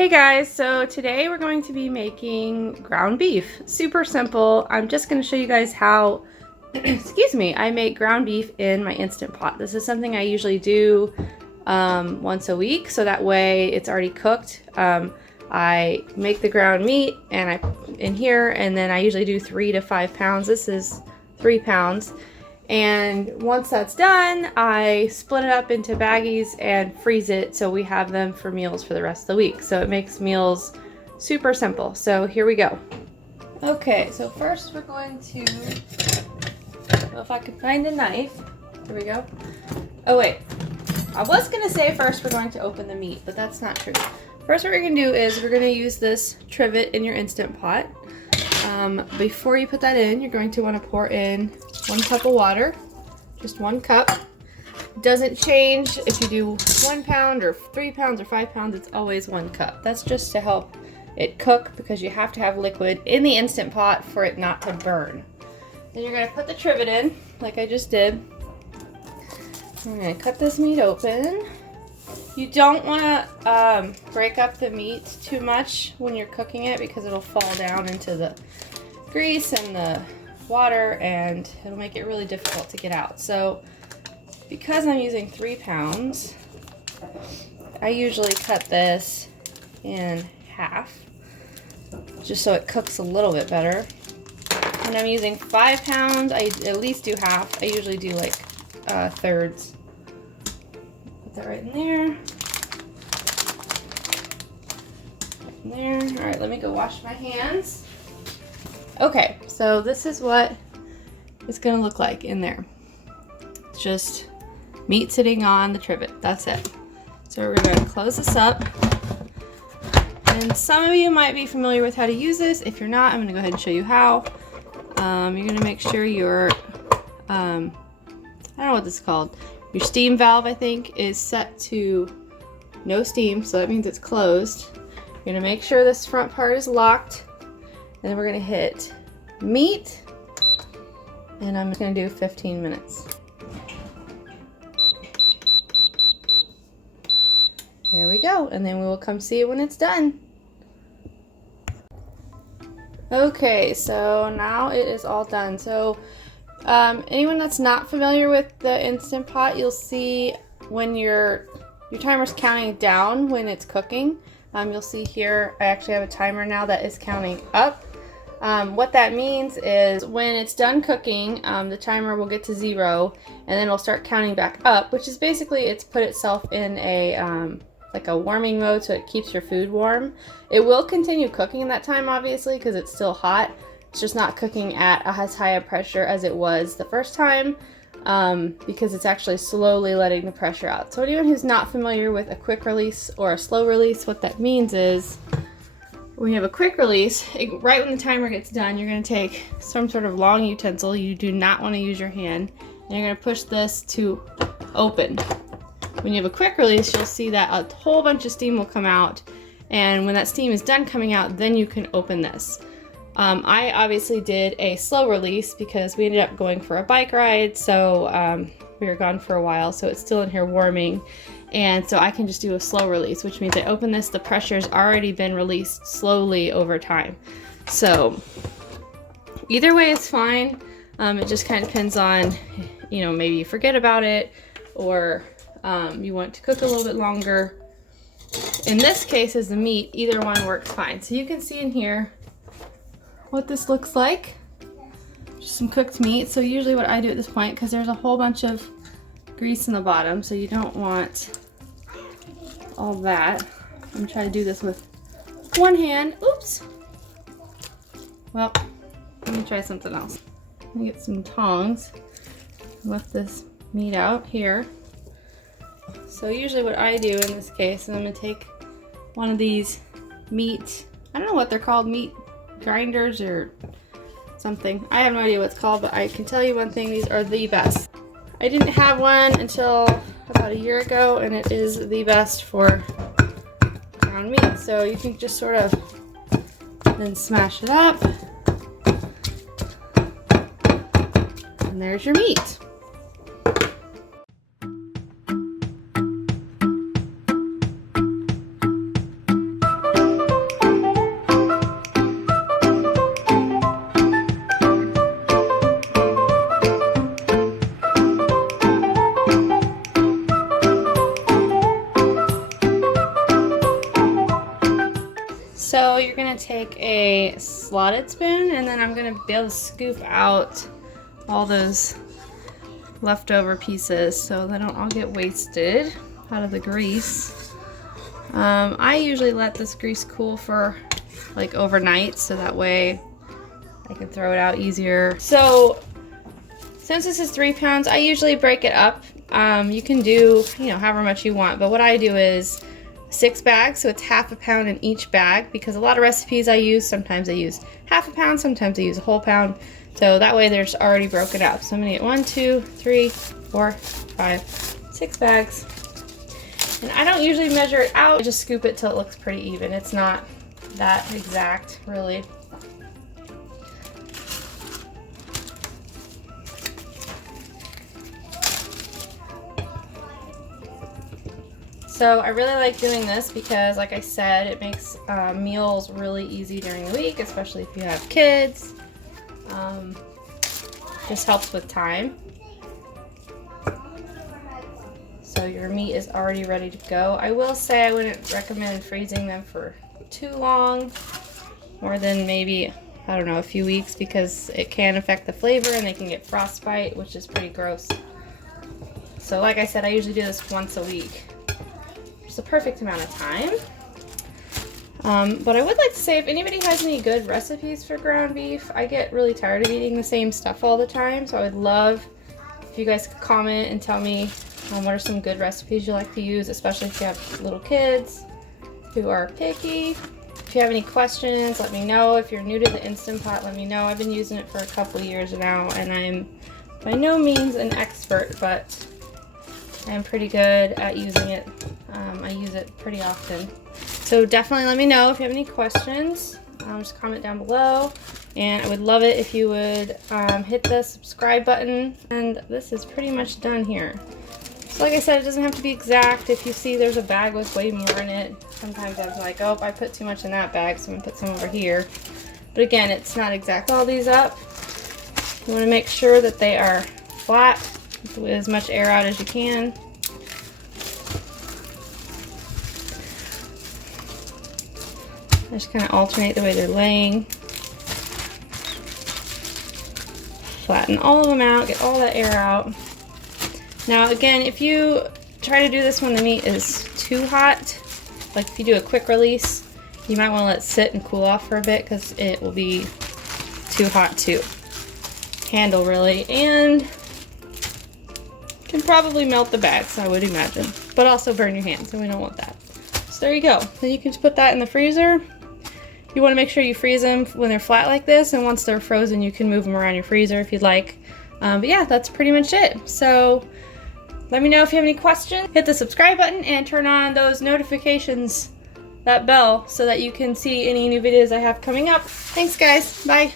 Hey guys, so today we're going to be making ground beef. Super simple. I'm just going to show you guys how, excuse me, I make ground beef in my Instant Pot. This is something I usually do once a week, so that way it's already cooked. I make the ground meat and I in here, and then I usually do 3 to 5 pounds. This is 3 pounds. And once that's done, I split it up into baggies and freeze it so we have them for meals for the rest of the week. So it makes meals super simple. So here we go. Okay, so first we're going to, well, if I could find a knife. Here we go. Oh wait, I was gonna say first we're going to open the meat, but that's not true. First what we're gonna do is we're gonna use this trivet in your Instant Pot. Before you put that in, you're going to want to pour in 1 cup of water, just 1 cup. Doesn't change if you do 1 pound or 3 pounds or 5 pounds, it's always 1 cup. That's just to help it cook because you have to have liquid in the Instant Pot for it not to burn. Then you're going to put the trivet in, like I just did. I'm going to cut this meat open. You don't want to break up the meat too much when you're cooking it because it'll fall down into the grease and the water and it'll make it really difficult to get out. So because I'm using 3 pounds, I usually cut this in half just so it cooks a little bit better. When I'm using 5 pounds, I at least do half. I usually do like thirds. Put that right in there. Right in there. Alright, let me go wash my hands. Okay, so this is what it's going to look like in there. It's just meat sitting on the trivet. That's it. So we're going to close this up. And some of you might be familiar with how to use this. If you're not, I'm going to go ahead and show you how. You're going to make sure your, I don't know what this is called. Your steam valve, I think, is set to no steam, so that means it's closed. You're going to make sure this front part is locked. And then we're going to hit meat, and I'm just going to do 15 minutes. There we go, and then we will come see it when it's done. Okay, so now it is all done. So anyone that's not familiar with the Instant Pot, you'll see when your timer's counting down when it's cooking. You'll see here I actually have a timer now that is counting up. What that means is when it's done cooking, the timer will get to 0 and then it'll start counting back up, which is basically it's put itself in a like a warming mode so it keeps your food warm. It will continue cooking in that time obviously because it's still hot. It's just not cooking at as high a pressure as it was the first time because it's actually slowly letting the pressure out. So anyone who's not familiar with a quick release or a slow release, what that means is when you have a quick release, right when the timer gets done, you're going to take some sort of long utensil. You do not want to use your hand. And you're going to push this to open. When you have a quick release, you'll see that a whole bunch of steam will come out. And when that steam is done coming out, then you can open this. I obviously did a slow release because we ended up going for a bike ride. So we were gone for a while, so it's still in here warming. And so I can just do a slow release, which means I open this, the pressure's already been released slowly over time. So either way is fine. It just kind of depends on, you know, maybe you forget about it or you want to cook a little bit longer. In this case, as the meat, either one works fine. So you can see in here what this looks like. Just some cooked meat. So usually what I do at this point, because there's a whole bunch of grease in the bottom, so you don't want all that. I'm trying to do this with one hand. Oops. Well, let me try something else. Let me get some tongs. Lift this meat out here. So usually what I do in this case, and I'm going to take one of these meat, I don't know what they're called, meat grinders or something. I have no idea what it's called, but I can tell you one thing, these are the best. I didn't have one until about a year ago, and it is the best for ground meat. So you can just sort of then smash it up, and there's your meat. you're gonna take a slotted spoon, and then I'm gonna be able to scoop out all those leftover pieces so they don't all get wasted out of the grease. I usually let this grease cool for like overnight so that way I can throw it out easier. So since this is 3 pounds, I usually break it up. You can do, you know, however much you want, but what I do is 6 bags, so it's half a pound in each bag, because a lot of recipes I use, sometimes I use half a pound, sometimes I use a whole pound. So that way there's already broken up. So I'm gonna get 1, 2, 3, 4, 5, 6 bags. And I don't usually measure it out, I just scoop it till it looks pretty even. It's not that exact, really. So I really like doing this because, like I said, it makes meals really easy during the week, especially if you have kids. Just helps with time. So your meat is already ready to go. I will say I wouldn't recommend freezing them for too long, more than maybe, I don't know, a few weeks, because it can affect the flavor and they can get frostbite, which is pretty gross. So like I said, I usually do this once a week. It's the perfect amount of time. But I would like to say, if anybody has any good recipes for ground beef, I get really tired of eating the same stuff all the time, so I would love if you guys could comment and tell me what are some good recipes you like to use, especially if you have little kids who are picky. If you have any questions, let me know. If you're new to the Instant Pot, let me know. I've been using it for a couple years now, and I'm by no means an expert, but I am pretty good at using it. I use it pretty often. So definitely let me know if you have any questions. Just comment down below. And I would love it if you would hit the subscribe button. And this is pretty much done here. So like I said, it doesn't have to be exact. If you see there's a bag with way more in it, sometimes I'm like, oh, I put too much in that bag, so I'm gonna put some over here. But again, it's not exact. All these up, you want to make sure that they are flat with as much air out as you can. I just kind of alternate the way they're laying. Flatten all of them out, get all that air out. Now again, if you try to do this when the meat is too hot, like if you do a quick release, you might want to let it sit and cool off for a bit, because it will be too hot to handle really, and can probably melt the bags, I would imagine, but also burn your hands, and we don't want that. So there you go. Then you can just put that in the freezer. You want to make sure you freeze them when they're flat like this, and once they're frozen you can move them around your freezer if you'd like. But yeah, that's pretty much it. So let me know if you have any questions. Hit the subscribe button and turn on those notifications, that bell, so that you can see any new videos I have coming up. Thanks guys, bye.